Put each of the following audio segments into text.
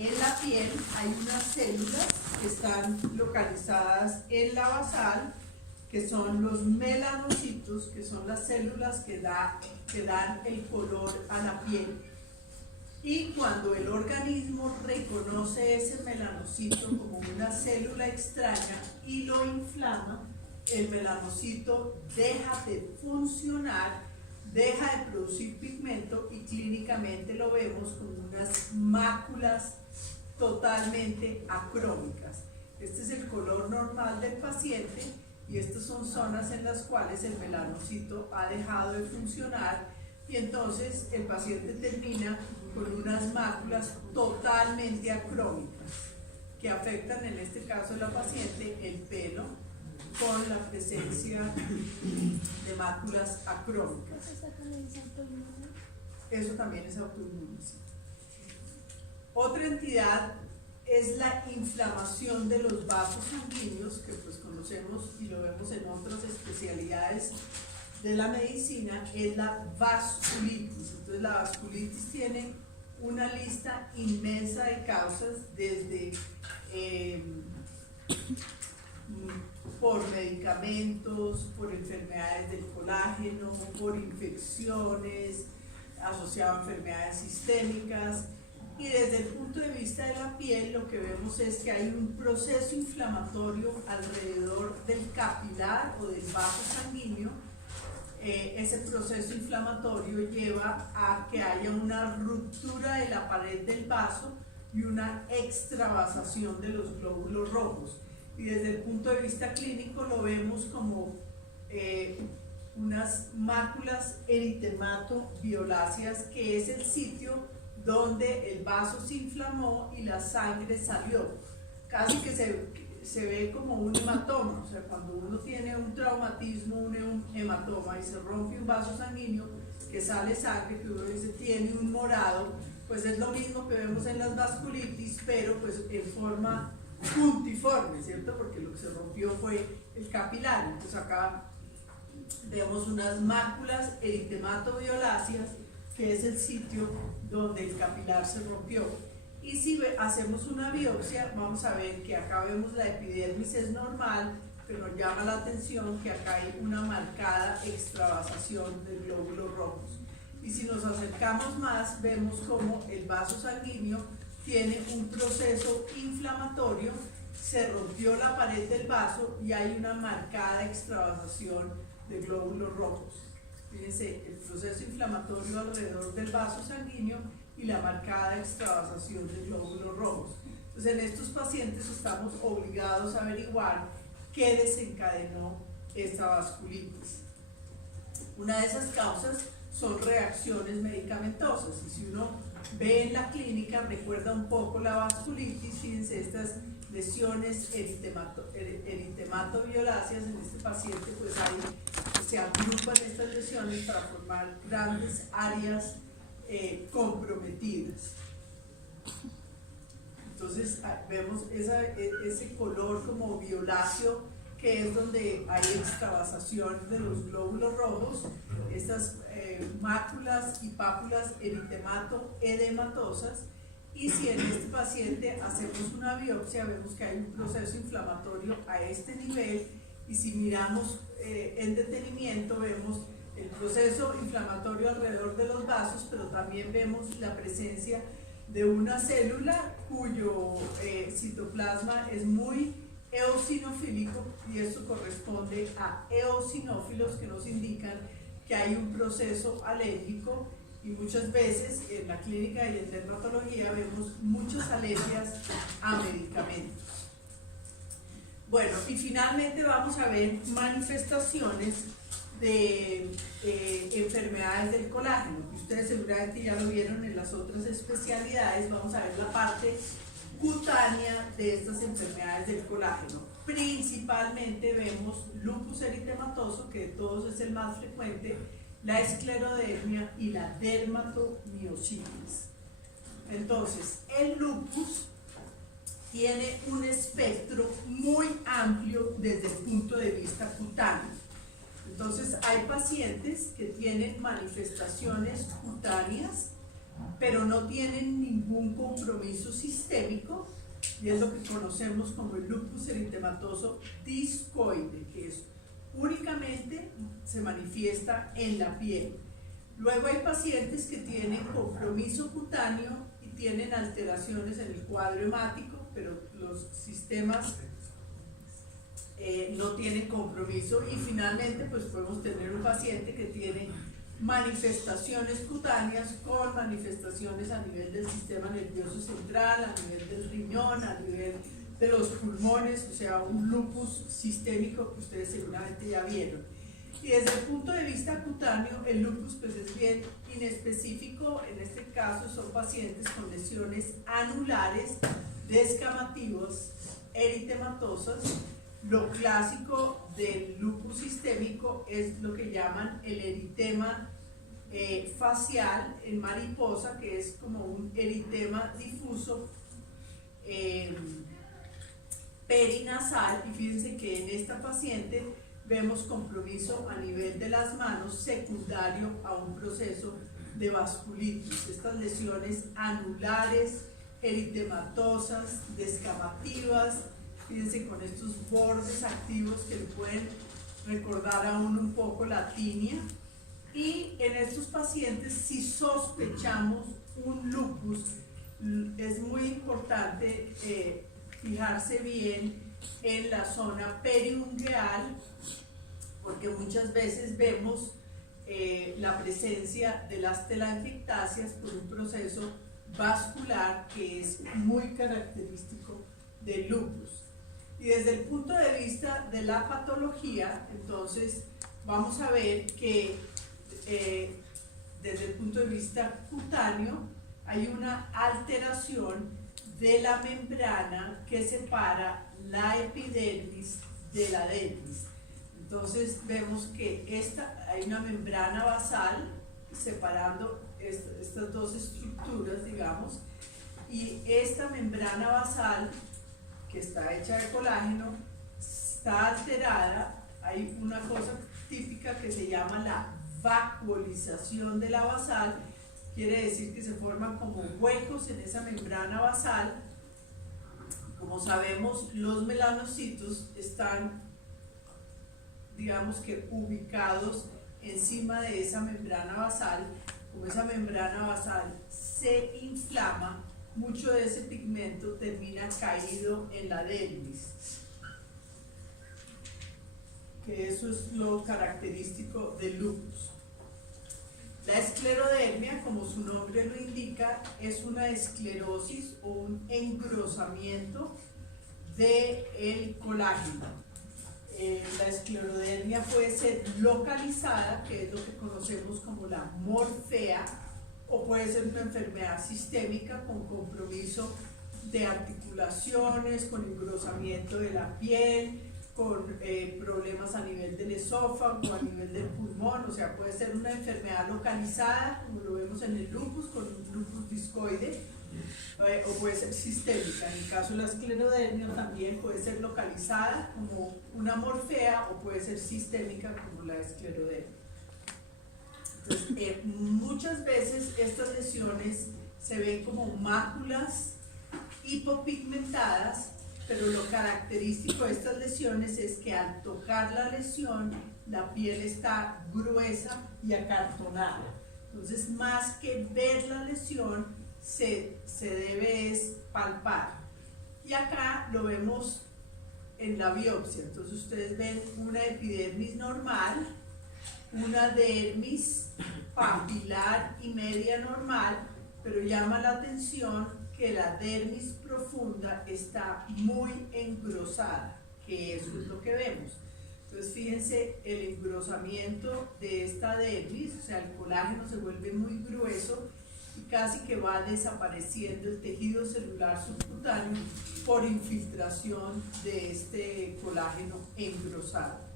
en la piel hay unas células que están localizadas en la basal, que son los melanocitos, que son las células que dan el color a la piel. Y cuando el organismo reconoce ese melanocito como una célula extraña y lo inflama, el melanocito deja de funcionar, deja de producir pigmento y clínicamente lo vemos como unas máculas totalmente acrómicas. Este es el color normal del paciente y estas son zonas en las cuales el melanocito ha dejado de funcionar y entonces el paciente termina con unas máculas totalmente acrómicas que afectan en este caso de la paciente el pelo con la presencia de máculas acrómicas. Eso también es autoinmune. Otra entidad es la inflamación de los vasos sanguíneos, que pues conocemos y lo vemos en otras especialidades de la medicina, es la vasculitis. Entonces la vasculitis tiene una lista inmensa de causas, desde por medicamentos, por enfermedades del colágeno, por infecciones asociadas a enfermedades sistémicas. Y desde el punto de vista de la piel, lo que vemos es que hay un proceso inflamatorio alrededor del capilar o del vaso sanguíneo. Ese proceso inflamatorio lleva a que haya una ruptura de la pared del vaso y una extravasación de los glóbulos rojos. Y desde el punto de vista clínico lo vemos como unas máculas eritemato-violáceas, que es el sitio donde el vaso se inflamó y la sangre salió. Casi que se ve como un hematoma, o sea, cuando uno tiene un traumatismo, un hematoma y se rompe un vaso sanguíneo, que sale sangre, que uno dice tiene un morado, pues es lo mismo que vemos en las vasculitis, pero pues en forma puntiforme, ¿cierto? Porque lo que se rompió fue el capilar. Entonces acá vemos unas máculas eritemato-violáceas, que es el sitio donde el capilar se rompió. Y si hacemos una biopsia, vamos a ver que acá vemos la epidermis es normal, pero nos llama la atención que acá hay una marcada extravasación de glóbulos rojos. Y si nos acercamos más, vemos como el vaso sanguíneo tiene un proceso inflamatorio, se rompió la pared del vaso y hay una marcada extravasación de glóbulos rojos. Fíjense, el proceso inflamatorio alrededor del vaso sanguíneo y la marcada extravasación de glóbulos rojos. Entonces, en estos pacientes estamos obligados a averiguar qué desencadenó esta vasculitis. Una de esas causas son reacciones medicamentosas, y si uno ve en la clínica, recuerda un poco la vasculitis. Fíjense, estas lesiones eritemato-violáceas en este paciente, pues se agrupan estas lesiones para formar grandes áreas comprometidas. Entonces vemos ese color como violáceo, que es donde hay extravasación de los glóbulos rojos, estas máculas y pápulas eritemato-edematosas. Y si en este paciente hacemos una biopsia, vemos que hay un proceso inflamatorio a este nivel, y si miramos en detenimiento, vemos el proceso inflamatorio alrededor de los vasos, pero también vemos la presencia de una célula cuyo citoplasma es muy eosinofílico, y esto corresponde a eosinófilos, que nos indican que hay un proceso alérgico. Y muchas veces en la clínica y en dermatología vemos muchas alergias a medicamentos. Bueno, y finalmente vamos a ver manifestaciones de enfermedades del colágeno. Ustedes seguramente ya lo vieron en las otras especialidades. Vamos a ver la parte cutánea de estas enfermedades del colágeno. Principalmente vemos lupus eritematoso, que de todos es el más frecuente, la esclerodermia y la dermatomiositis. Entonces, el lupus tiene un espectro muy amplio desde el punto de vista cutáneo. Entonces, hay pacientes que tienen manifestaciones cutáneas pero no tienen ningún compromiso sistémico, y es lo que conocemos como el lupus eritematoso discoide, que es únicamente se manifiesta en la piel. Luego hay pacientes que tienen compromiso cutáneo y tienen alteraciones en el cuadro hemático, pero los sistemas no tienen compromiso. Y finalmente pues podemos tener un paciente que tiene manifestaciones cutáneas con manifestaciones a nivel del sistema nervioso central, a nivel del riñón, a nivel de los pulmones, o sea, un lupus sistémico que ustedes seguramente ya vieron. Y desde el punto de vista cutáneo, el lupus pues es bien inespecífico. En este caso son pacientes con lesiones anulares, descamativos, eritematosas. Lo clásico del lupus sistémico es lo que llaman el eritema facial en mariposa, que es como un eritema difuso perinasal. Y fíjense que en esta paciente vemos compromiso a nivel de las manos secundario a un proceso de vasculitis. Estas lesiones anulares, eritematosas, descamativas, fíjense con estos bordes activos que le pueden recordar a uno un poco la tinea. Y en estos pacientes, si sospechamos un lupus, es muy importante fijarse bien en la zona periungueal, porque muchas veces vemos la presencia de las telangiectasias por un proceso vascular que es muy característico del lupus. Y desde el punto de vista de la patología, entonces vamos a ver que desde el punto de vista cutáneo hay una alteración de la membrana que separa la epidermis de la dermis. Entonces vemos que hay una membrana basal separando estas dos estructuras, digamos, y esta membrana basal, que está hecha de colágeno, está alterada. Hay una cosa típica que se llama la vacuolización de la basal. Quiere decir que se forman como huecos en esa membrana basal. Como sabemos, los melanocitos están, digamos que ubicados encima de esa membrana basal. Como esa membrana basal se inflama, mucho de ese pigmento termina caído en la dermis, que eso es lo característico del lupus. La esclerodermia, como su nombre lo indica, es una esclerosis o un engrosamiento del colágeno. La esclerodermia puede ser localizada, que es lo que conocemos como la morfea, o puede ser una enfermedad sistémica con compromiso de articulaciones, con engrosamiento de la piel, con problemas a nivel del esófago, a nivel del pulmón. O sea, puede ser una enfermedad localizada, como lo vemos en el lupus, con un lupus discoide, o puede ser sistémica. En el caso de la esclerodermia también puede ser localizada como una morfea, o puede ser sistémica como la esclerodermia. Entonces, muchas veces estas lesiones se ven como máculas hipopigmentadas, pero lo característico de estas lesiones es que al tocar la lesión, la piel está gruesa y acartonada. Entonces, más que ver la lesión, se debe es palpar. Y acá lo vemos en la biopsia. Entonces, ustedes ven una epidermis normal, una dermis papilar y media normal, pero llama la atención que la dermis profunda está muy engrosada, que eso es lo que vemos. Entonces fíjense el engrosamiento de esta dermis, o sea, el colágeno se vuelve muy grueso y casi que va desapareciendo el tejido celular subcutáneo por infiltración de este colágeno engrosado.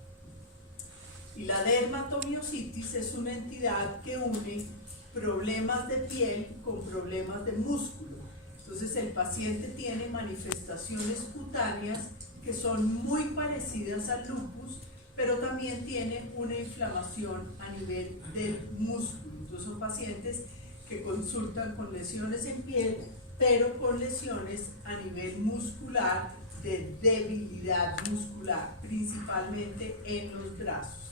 Y la dermatomiositis es una entidad que une problemas de piel con problemas de músculo. Entonces el paciente tiene manifestaciones cutáneas que son muy parecidas al lupus, pero también tiene una inflamación a nivel del músculo. Entonces son pacientes que consultan con lesiones en piel, pero con lesiones a nivel muscular, de debilidad muscular, principalmente en los brazos.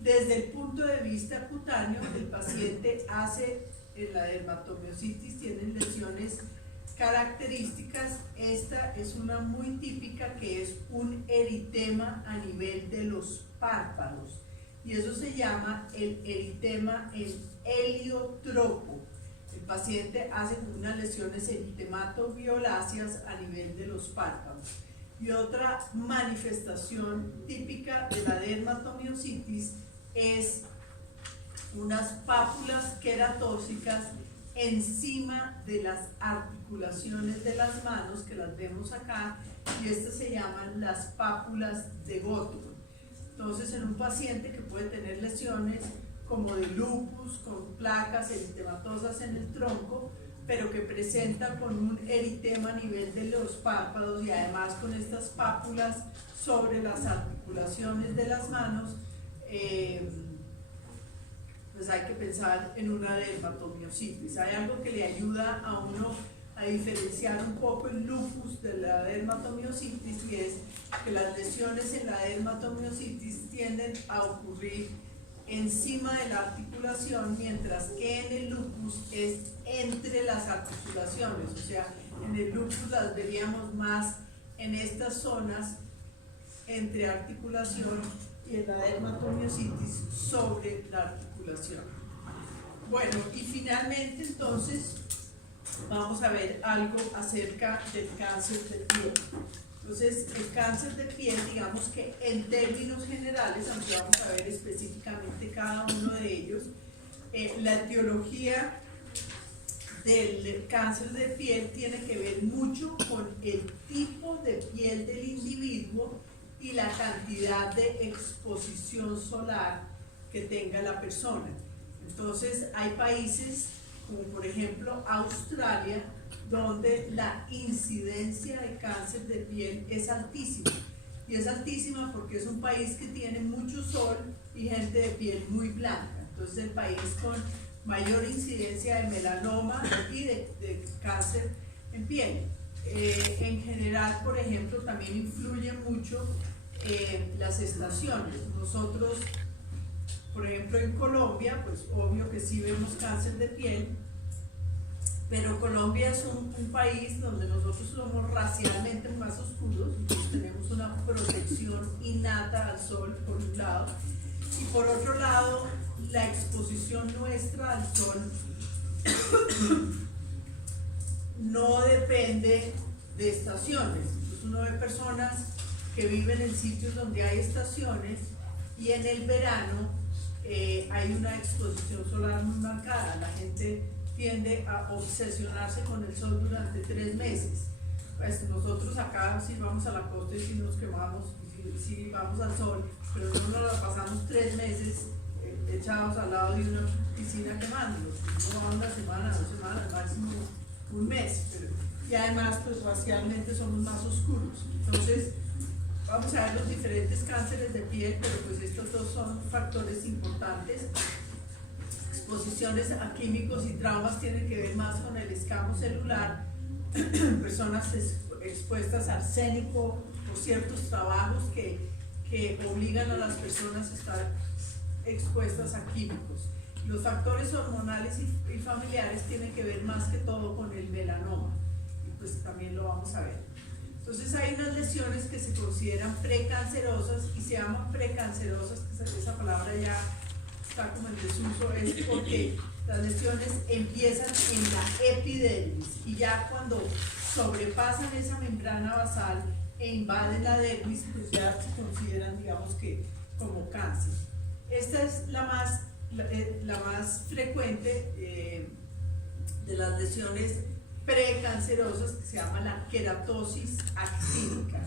Desde el punto de vista cutáneo, el paciente hace en la dermatomiositis, tienen lesiones características. Esta es una muy típica, que es un eritema a nivel de los párpados, y eso se llama el eritema en heliotropo. El paciente hace unas lesiones eritematoviolaceas a nivel de los párpados. Y otra manifestación típica de la dermatomiositis es unas pápulas queratóxicas encima de las articulaciones de las manos, que las vemos acá, y estas se llaman las pápulas de Gottman. Entonces, en un paciente que puede tener lesiones como de lupus, con placas eritematosas en el tronco, pero que presenta con un eritema a nivel de los párpados y además con estas pápulas sobre las articulaciones de las manos, pues hay que pensar en una dermatomiositis. Hay algo que le ayuda a uno a diferenciar un poco el lupus de la dermatomiositis, y es que las lesiones en la dermatomiositis tienden a ocurrir encima de la articulación, mientras que en el lupus es entre las articulaciones. O sea, en el lupus las veríamos más en estas zonas entre articulación, y en la dermatomiositis sobre la articulación. Bueno, y finalmente entonces vamos a ver algo acerca del cáncer de piel. Entonces, el cáncer de piel, digamos que en términos generales, aunque vamos a ver específicamente cada uno de ellos, la etiología del cáncer de piel tiene que ver mucho con el tipo de piel del individuo y la cantidad de exposición solar que tenga la persona. Entonces, hay países como por ejemplo Australia, donde la incidencia de cáncer de piel es altísima. Y es altísima porque es un país que tiene mucho sol y gente de piel muy blanca. Entonces, el país con mayor incidencia de melanoma y de cáncer en piel. En general, por ejemplo, también influye mucho las estaciones. Nosotros, por ejemplo, en Colombia, pues obvio que sí vemos cáncer de piel, pero Colombia es un país donde nosotros somos racialmente más oscuros, entonces tenemos una protección innata al sol, por un lado, y por otro lado, la exposición nuestra al sol no depende de estaciones. Entonces, uno ve personas que viven en sitios donde hay estaciones, y en el verano hay una exposición solar muy marcada. La gente tiende a obsesionarse con el sol durante 3 meses. Pues nosotros acá sí vamos a la costa y sí nos quemamos, sí vamos al sol, pero no nos la pasamos 3 meses echados al lado de una piscina quemándonos. No va una semana, 2 semanas, máximo un mes. Y además, pues racialmente somos más oscuros. Entonces, vamos a ver los diferentes cánceres de piel, pero pues estos dos son factores importantes. Exposiciones a químicos y traumas tienen que ver más con el escamo celular. Personas expuestas a arsénico o ciertos trabajos que obligan a las personas a estar expuestas a químicos. Los factores hormonales y familiares tienen que ver más que todo con el melanoma, y pues también lo vamos a ver. Entonces, hay unas lesiones que se consideran precancerosas, y se llaman precancerosas, esa palabra ya está como en desuso, es porque las lesiones empiezan en la epidermis, y ya cuando sobrepasan esa membrana basal e invaden la dermis, pues ya se consideran, digamos que, como cáncer. Esta es la más frecuente de las lesiones precancerosas, que se llama la queratosis actínica.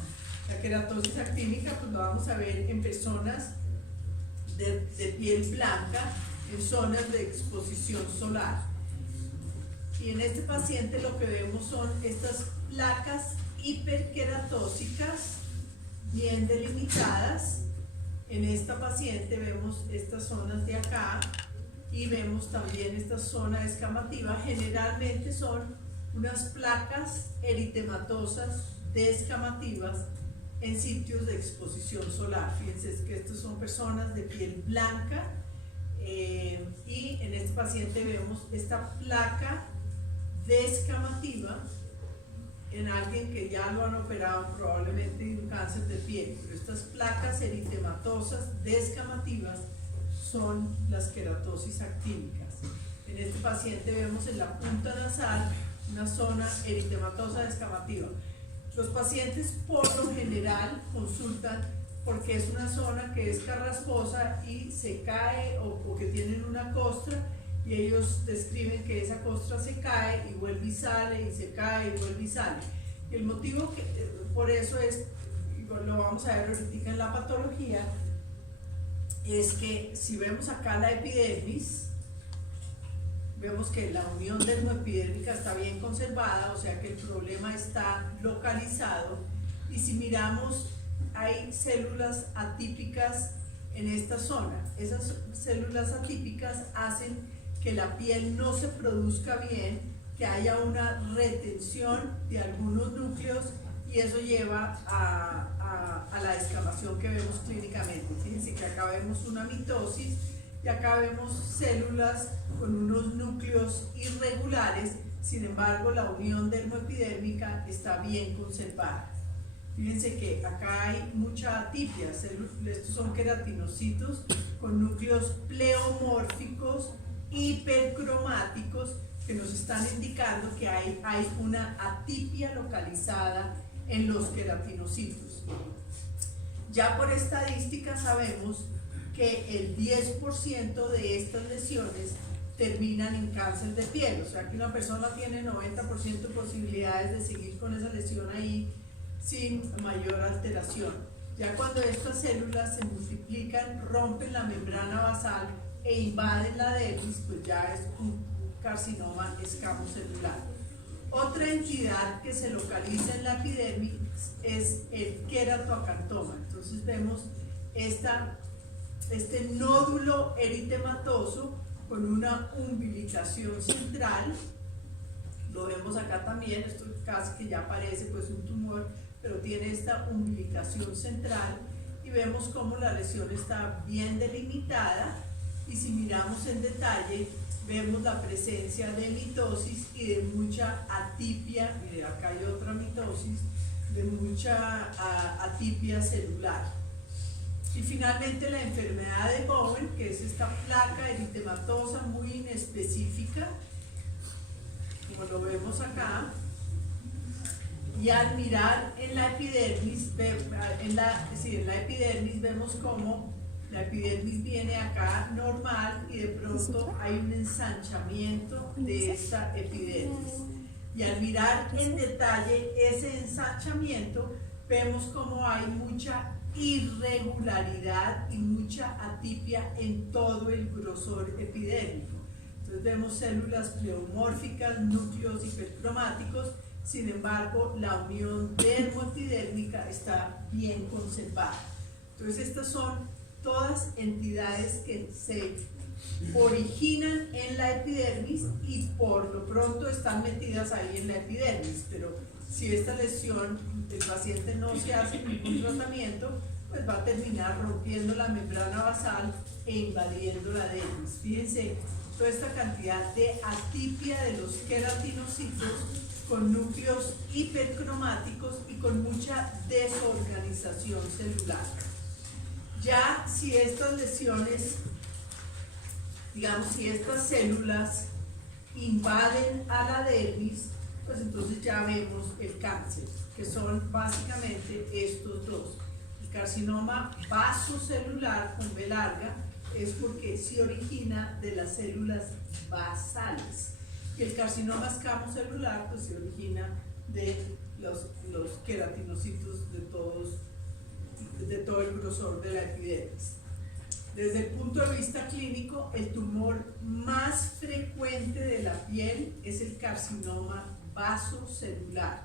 La queratosis actínica, pues lo vamos a ver en personas de piel blanca en zonas de exposición solar. Y en este paciente lo que vemos son estas placas hiperqueratósicas bien delimitadas. En esta paciente vemos estas zonas de acá, y vemos también esta zona descamativa. Generalmente son unas placas eritematosas descamativas en sitios de exposición solar. Fíjense que estas son personas de piel blanca y en este paciente vemos esta placa descamativa en alguien que ya lo han operado probablemente de un cáncer de piel, pero estas placas eritematosas descamativas son las queratosis actínicas. En este paciente vemos en la punta nasal una zona eritematosa descamativa. Los pacientes por lo general consultan porque es una zona que es carrasposa y se cae o que tienen una costra, y ellos describen que esa costra se cae y vuelve y sale, y se cae y vuelve y sale. El motivo por eso es, lo vamos a ver ahorita en la patología, es que si vemos acá la epidermis, vemos que la unión dermoepidérmica está bien conservada, o sea que el problema está localizado, y si miramos hay células atípicas en esta zona. Esas células atípicas hacen que la piel no se produzca bien, que haya una retención de algunos núcleos, y eso lleva a la descamación que vemos clínicamente. Fíjense que acá vemos una mitosis y acá vemos células con unos núcleos irregulares, sin embargo la unión dermoepidérmica está bien conservada. Fíjense que acá hay mucha atipia, estos son queratinocitos con núcleos pleomórficos hipercromáticos que nos están indicando que hay una atipia localizada en los queratinocitos. Ya por estadística sabemos que el 10% de estas lesiones terminan en cáncer de piel, o sea que una persona tiene 90% de posibilidades de seguir con esa lesión ahí sin mayor alteración. Ya cuando estas células se multiplican, rompen la membrana basal e invaden la dermis, pues ya es un carcinoma escamocelular. Otra entidad que se localiza en la epidermis es el queratoacantoma. Entonces vemos este nódulo eritematoso con una umbilicación central. Lo vemos acá también, esto casi que ya parece pues un tumor, pero tiene esta umbilicación central, y vemos cómo la lesión está bien delimitada, y si miramos en detalle vemos la presencia de mitosis y de mucha atipia. Mire, acá hay otra mitosis, de mucha atipia celular. Y finalmente la enfermedad de Bowen, que es esta placa eritematosa muy inespecífica, como lo vemos acá, y al mirar en la epidermis, en la epidermis vemos cómo la epidermis viene acá normal y de pronto hay un ensanchamiento de esta epidermis. Y al mirar en detalle ese ensanchamiento, vemos cómo hay mucha irregularidad y mucha atipia en todo el grosor epidérmico. Entonces vemos células pleomórficas, núcleos hipercromáticos, sin embargo la unión dermoepidérmica está bien conservada. Entonces estas son todas entidades que se originan en la epidermis y por lo pronto están metidas ahí en la epidermis, pero si esta lesión del paciente no se hace ningún tratamiento, pues va a terminar rompiendo la membrana basal e invadiendo la dermis. Fíjense toda esta cantidad de atipia de los queratinocitos con núcleos hipercromáticos y con mucha desorganización celular. Ya si estas lesiones, digamos, si estas células invaden a la dermis, pues entonces ya vemos el cáncer, que son básicamente estos dos. El carcinoma vasocelular con B larga es porque se origina de las células basales, y el carcinoma escamocelular pues se origina de los queratinocitos de todo el grosor de la epidermis. Desde el punto de vista clínico, el tumor más frecuente de la piel es el carcinoma vasocelular.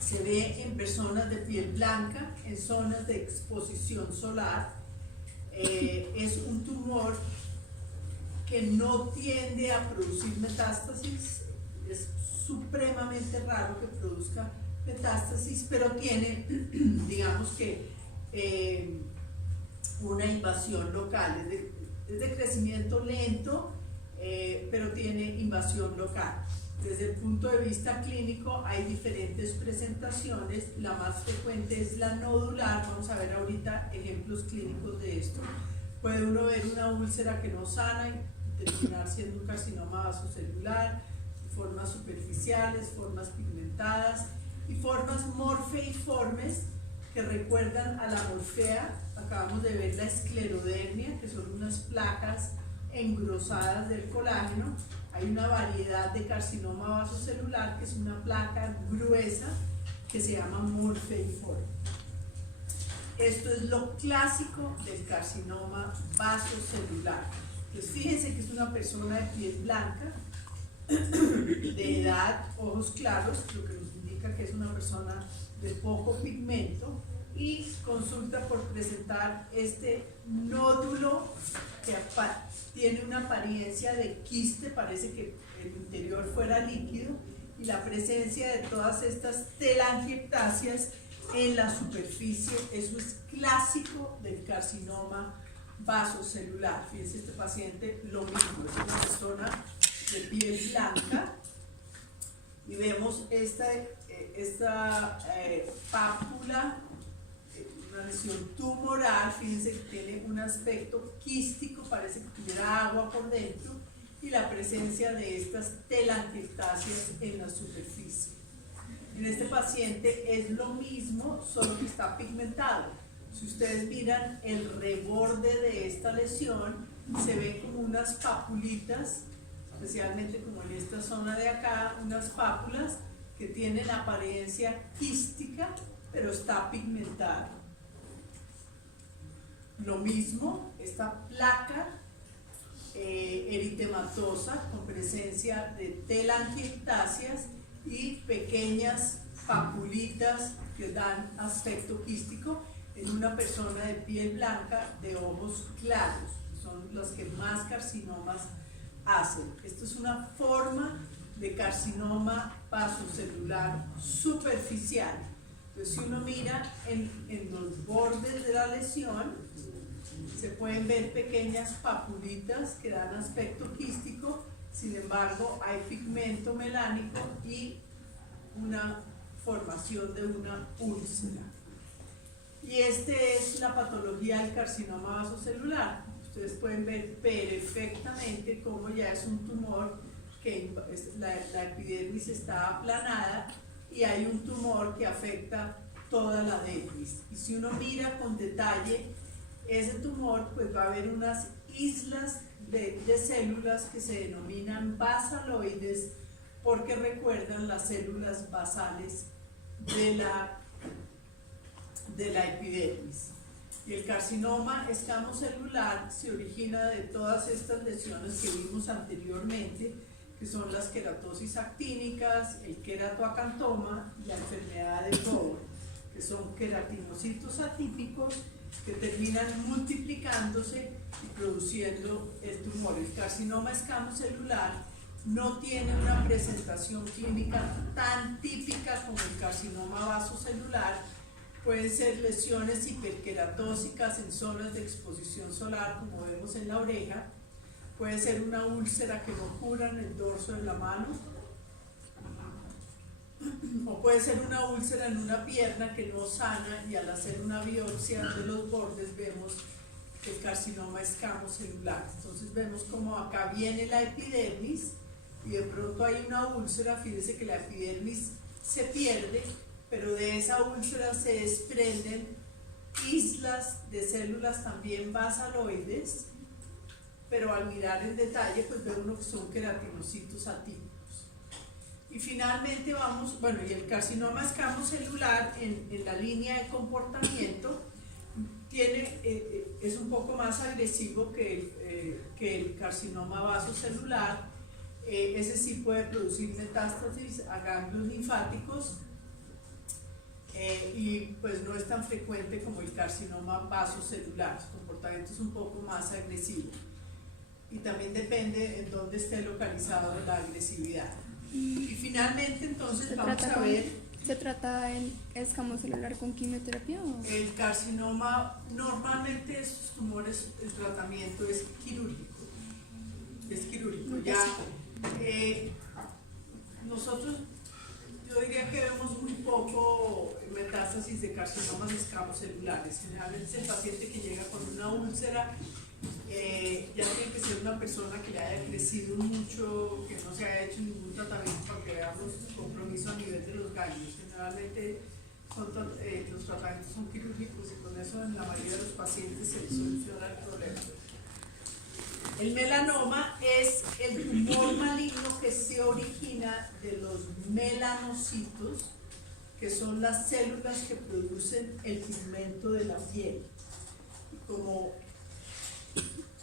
Se ve en personas de piel blanca, en zonas de exposición solar. Es un tumor que no tiende a producir metástasis, es supremamente raro que produzca metástasis, pero tiene, digamos que, una invasión local, es de crecimiento lento, pero tiene invasión local. Desde el punto de vista clínico hay diferentes presentaciones, la más frecuente es la nodular, vamos a ver ahorita ejemplos clínicos de esto. Puede uno ver una úlcera que no sana y terminar siendo un carcinoma vasocelular, formas superficiales, formas pigmentadas y formas morfeiformes que recuerdan a la morfea. Acabamos de ver la esclerodermia, que son unas placas engrosadas del colágeno. Hay una variedad de carcinoma vasocelular que es una placa gruesa que se llama morfeiforme. Esto es lo clásico del carcinoma vasocelular. Entonces fíjense que es una persona de piel blanca, de edad, ojos claros, lo que nos indica que es una persona de poco pigmento, y consulta por presentar este nódulo que tiene una apariencia de quiste, parece que el interior fuera líquido, y la presencia de todas estas telangiectasias en la superficie. Eso es clásico del carcinoma vasocelular. Fíjense, este paciente lo mismo, es una persona de piel blanca, y vemos esta pápula, una lesión tumoral. Fíjense que tiene un aspecto quístico, parece que tuviera agua por dentro, y la presencia de estas telangiectasias en la superficie. En este paciente es lo mismo, solo que está pigmentado. Si ustedes miran el reborde de esta lesión, se ven como unas papulitas, especialmente como en esta zona de acá, unas pápulas que tienen apariencia quística, pero está pigmentada. Lo mismo, esta placa eritematosa con presencia de telangiectasias y pequeñas papulitas que dan aspecto quístico en una persona de piel blanca, de ojos claros, que son las que más carcinomas hacen. Esto es una forma de carcinoma vasocelular superficial. Entonces, si uno mira en los bordes de la lesión, se pueden ver pequeñas papulitas que dan aspecto quístico. Sin embargo, hay pigmento melánico y una formación de una úlcera. Y esta es la patología del carcinoma vasocelular. Ustedes pueden ver perfectamente cómo ya es un tumor que la epidermis está aplanada y hay un tumor que afecta toda la dermis. Y si uno mira con detalle ese tumor, pues va a haber unas islas de células que se denominan basaloides, porque recuerdan las células basales de la epidermis. Y el carcinoma escamocelular se origina de todas estas lesiones que vimos anteriormente, que son las queratosis actínicas, el queratoacantoma y la enfermedad de Bohr, que son queratinocitos atípicos que terminan multiplicándose y produciendo el tumor. El carcinoma escamocelular no tiene una presentación clínica tan típica como el carcinoma vasocelular. Pueden ser lesiones hiperqueratósicas en zonas de exposición solar, como vemos en la oreja. Puede ser una úlcera que no cura en el dorso de la mano, o puede ser una úlcera en una pierna que no sana, y al hacer una biopsia de los bordes vemos el carcinoma escamocelular. Entonces vemos como acá viene la epidermis y de pronto hay una úlcera. Fíjense que la epidermis se pierde, pero de esa úlcera se desprenden islas de células también basaloides, pero al mirar en detalle pues ve uno que son queratinocitos atípicos. Y finalmente vamos, bueno, y el carcinoma escamocelular en la línea de comportamiento es un poco más agresivo que el carcinoma vasocelular. Ese sí puede producir metástasis a ganglios linfáticos, y pues no es tan frecuente como el carcinoma vasocelular. Su comportamiento es un poco más agresivo. y también depende en dónde esté localizado la agresividad. Y finalmente entonces vamos a ver... ¿Se trata el escamo celular con quimioterapia? ¿O? El carcinoma, normalmente esos tumores, el tratamiento es quirúrgico. Es quirúrgico. Ya, nosotros, yo diría que vemos muy poco metástasis de carcinomas de escamos celulares. Generalmente es el paciente que llega con una úlcera, ya tiene que ser una persona que le haya crecido mucho, que no se haya hecho ningún tratamiento para que veamos compromiso a nivel de los ganglios. Generalmente los tratamientos son quirúrgicos y con eso en la mayoría de los pacientes se les soluciona el problema. El melanoma es el tumor maligno que se origina de los melanocitos, que son las células que producen el pigmento de la piel. Como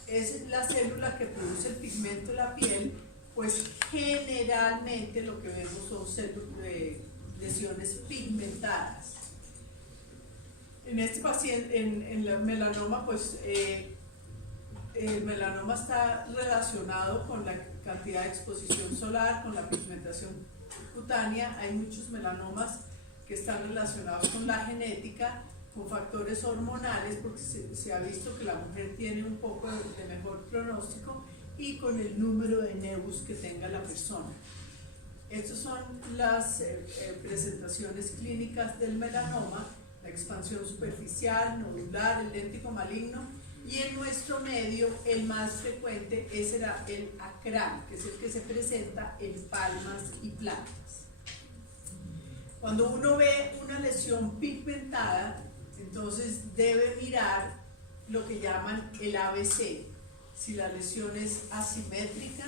es la célula que produce el pigmento de la piel, pues generalmente lo que vemos son lesiones pigmentadas. En este paciente, en el melanoma, pues el melanoma está relacionado con la cantidad de exposición solar, con la pigmentación cutánea. Hay muchos melanomas que están relacionados con la genética, con factores hormonales, porque se ha visto que la mujer tiene un poco de mejor pronóstico, y con el número de nevus que tenga la persona. Estas son las presentaciones clínicas del melanoma: la expansión superficial, nodular, el léntico maligno, y en nuestro medio el más frecuente es el acral, que es el que se presenta en palmas y plantas. Cuando uno ve una lesión pigmentada, entonces debe mirar lo que llaman el ABC: si la lesión es asimétrica,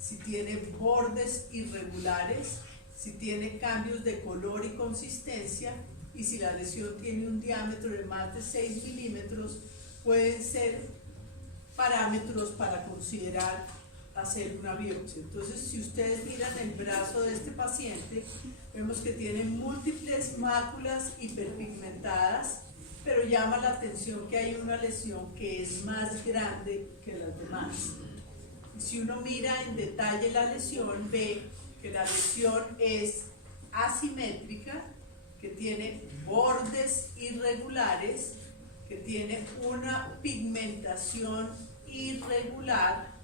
si tiene bordes irregulares, si tiene cambios de color y consistencia, y si la lesión tiene un diámetro de más de 6 milímetros, pueden ser parámetros para considerar hacer una biopsia. Entonces, si ustedes miran el brazo de este paciente, vemos que tiene múltiples máculas hiperpigmentadas, pero llama la atención que hay una lesión que es más grande que las demás. Y si uno mira en detalle la lesión, ve que la lesión es asimétrica, que tiene bordes irregulares, que tiene una pigmentación irregular.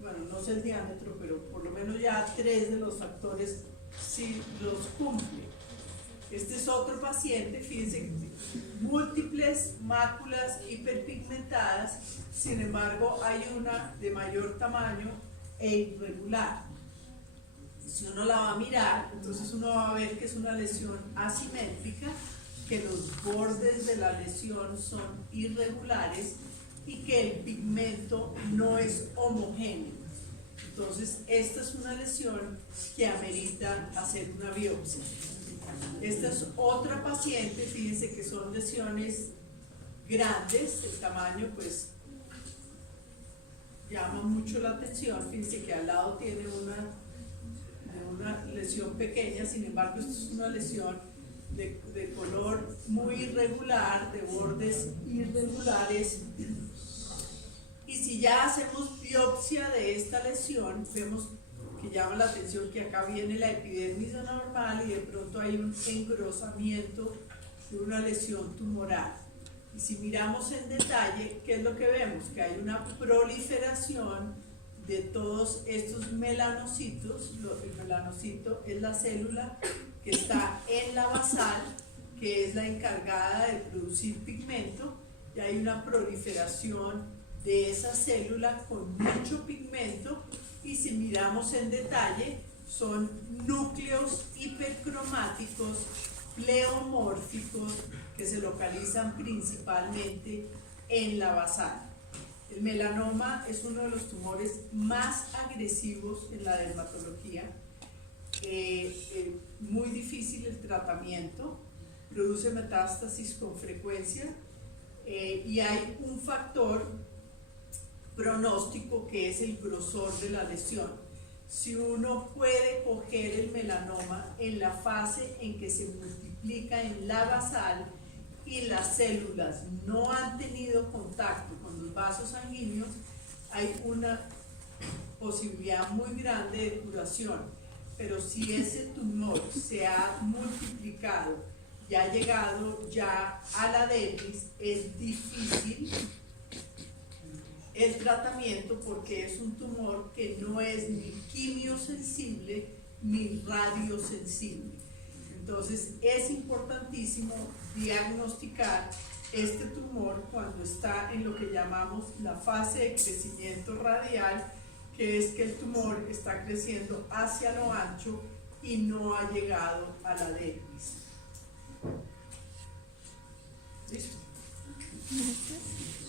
Bueno, no sé el diámetro, pero por lo menos ya 3 de los factores sí los cumple. Este es otro paciente, fíjense, múltiples máculas hiperpigmentadas, sin embargo hay una de mayor tamaño e irregular. Si uno la va a mirar, entonces uno va a ver que es una lesión asimétrica, que los bordes de la lesión son irregulares y que el pigmento no es homogéneo. Entonces, esta es una lesión que amerita hacer una biopsia. Esta es otra paciente, fíjense que son lesiones grandes, el tamaño pues llama mucho la atención. Fíjense que al lado tiene una lesión pequeña, sin embargo esto es una lesión de color muy irregular, de bordes irregulares. Y si ya hacemos biopsia de esta lesión, vemos que llama la atención que acá viene la epidermis anormal y de pronto hay un engrosamiento de una lesión tumoral. Y si miramos en detalle, ¿qué es lo que vemos? Que hay una proliferación de todos estos melanocitos. El melanocito es la célula que está en la basal, que es la encargada de producir pigmento, y hay una proliferación de esa célula con mucho pigmento. Y si miramos en detalle, son núcleos hipercromáticos, pleomórficos, que se localizan principalmente en la basal. El melanoma es uno de los tumores más agresivos en la dermatología, muy difícil el tratamiento, produce metástasis con frecuencia, y hay un factor pronóstico que es el grosor de la lesión. Si uno puede coger el melanoma en la fase en que se multiplica en la basal y las células no han tenido contacto con los vasos sanguíneos, hay una posibilidad muy grande de curación, pero si ese tumor se ha multiplicado y ha llegado ya a la dermis, es difícil el tratamiento porque es un tumor que no es ni quimiosensible ni radiosensible. Entonces es importantísimo diagnosticar este tumor cuando está en lo que llamamos la fase de crecimiento radial, que es que el tumor está creciendo hacia lo ancho y no ha llegado a la dermis. ¿Listo? Gracias.